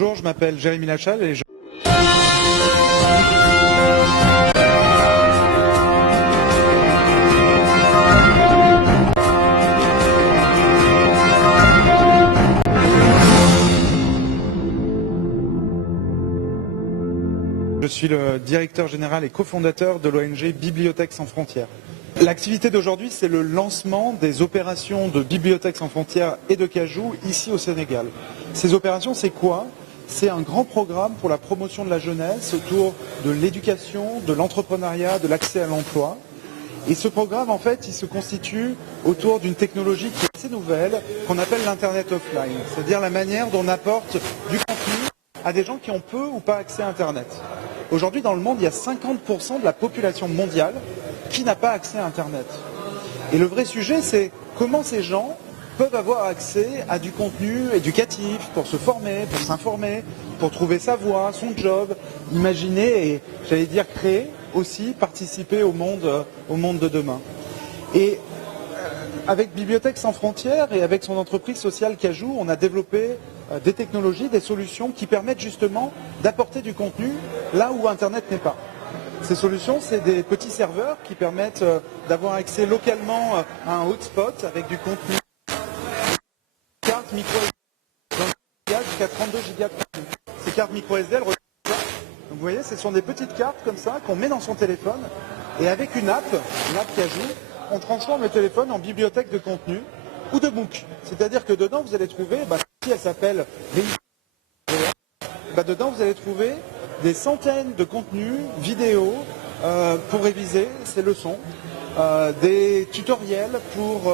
Bonjour, je m'appelle Jérémy Lachal et je suis le directeur général et cofondateur de l'ONG Bibliothèques sans frontières. L'activité d'aujourd'hui, c'est le lancement des opérations de Bibliothèques sans frontières et de Cajou ici au Sénégal. Ces opérations, c'est quoi? C'est un grand programme pour la promotion de la jeunesse autour de l'éducation, de l'entrepreneuriat, de l'accès à l'emploi. Et ce programme, en fait, il se constitue autour d'une technologie qui est assez nouvelle, qu'on appelle l'Internet offline, c'est-à-dire la manière dont on apporte du contenu à des gens qui ont peu ou pas accès à Internet. Aujourd'hui, dans le monde, il y a 50% de la population mondiale qui n'a pas accès à Internet. Et le vrai sujet, c'est comment ces gens peuvent avoir accès à du contenu éducatif pour se former, pour s'informer, pour trouver sa voie, son job, imaginer et, j'allais dire, créer aussi, participer au monde de demain. Et avec Bibliothèques sans frontières et avec son entreprise sociale Cajou, on a développé des technologies, des solutions qui permettent justement d'apporter du contenu là où Internet n'est pas. Ces solutions, c'est des petits serveurs qui permettent d'avoir accès localement à un hotspot avec du contenu, carte micro SD jusqu'à 32 Go de contenu. Ces cartes micro SD, elles ressemblent à ça. Donc vous voyez, ce sont des petites cartes comme ça qu'on met dans son téléphone et avec une app Cajou, on transforme le téléphone en bibliothèque de contenu ou de book. C'est-à-dire que dedans, vous allez trouver, si elle s'appelle dedans, vous allez trouver des centaines de contenus, vidéos, pour réviser ces leçons, des tutoriels pour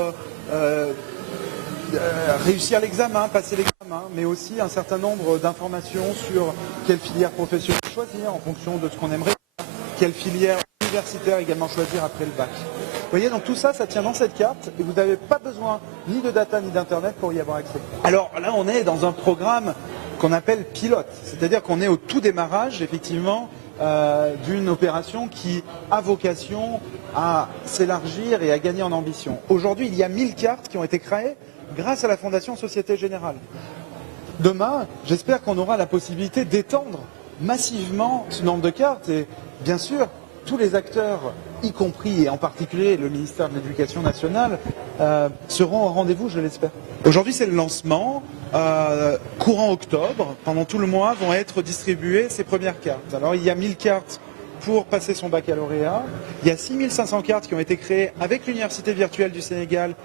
réussir l'examen, passer l'examen, mais aussi un certain nombre d'informations sur quelle filière professionnelle choisir en fonction de ce qu'on aimerait faire, quelle filière universitaire également choisir après le bac. Vous voyez, donc tout ça, ça tient dans cette carte et vous n'avez pas besoin ni de data ni d'internet pour y avoir accès. Alors là, on est dans un programme qu'on appelle pilote, c'est-à-dire qu'on est au tout démarrage, effectivement, d'une opération qui a vocation à s'élargir et à gagner en ambition. Aujourd'hui, il y a 1000 cartes qui ont été créées grâce à la Fondation Société Générale. Demain, j'espère qu'on aura la possibilité d'étendre massivement ce nombre de cartes et, bien sûr, tous les acteurs, y compris et en particulier le ministère de l'Éducation nationale, seront au rendez-vous, je l'espère. Aujourd'hui, c'est le lancement. Courant octobre, pendant tout le mois, vont être distribuées ces premières cartes. Alors, il y a 1000 cartes pour passer son baccalauréat. Il y a 6500 cartes qui ont été créées avec l'Université virtuelle du Sénégal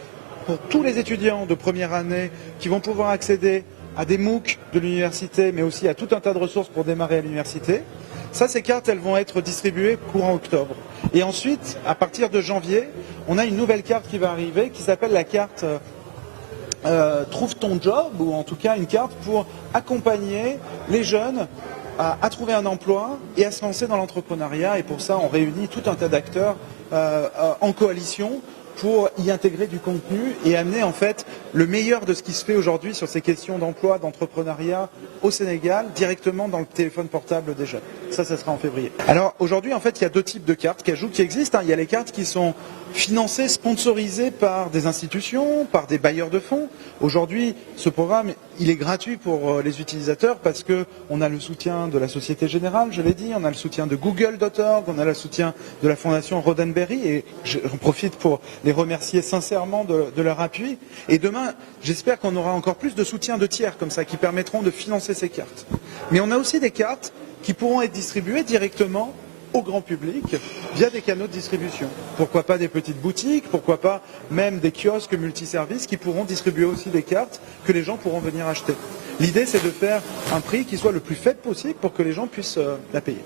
pour tous les étudiants de première année qui vont pouvoir accéder à des MOOC de l'université, mais aussi à tout un tas de ressources pour démarrer à l'université. Ça, ces cartes, elles vont être distribuées courant octobre. Et ensuite, à partir de janvier, on a une nouvelle carte qui va arriver qui s'appelle la carte Trouve ton job, ou en tout cas une carte pour accompagner les jeunes à trouver un emploi et à se lancer dans l'entrepreneuriat. Et pour ça, on réunit tout un tas d'acteurs en coalition pour y intégrer du contenu et amener en fait le meilleur de ce qui se fait aujourd'hui sur ces questions d'emploi, d'entrepreneuriat au Sénégal, directement dans le téléphone portable des jeunes. Ça sera en février. Alors aujourd'hui, en fait, il y a deux types de cartes Cajou qui existent. Il y a les cartes qui sont financées, sponsorisées par des institutions, par des bailleurs de fonds. Aujourd'hui, ce programme, il est gratuit pour les utilisateurs parce qu'on a le soutien de la Société Générale, je l'ai dit, on a le soutien de Google.org, on a le soutien de la Fondation Roddenberry et j'en profite pour les remercier sincèrement de leur appui. Et demain, j'espère qu'on aura encore plus de soutien de tiers comme ça qui permettront de financer ces cartes. Mais on a aussi des cartes qui pourront être distribuées directement au grand public via des canaux de distribution. Pourquoi pas des petites boutiques, pourquoi pas même des kiosques multiservices qui pourront distribuer aussi des cartes que les gens pourront venir acheter. L'idée, c'est de faire un prix qui soit le plus faible possible pour que les gens puissent la payer.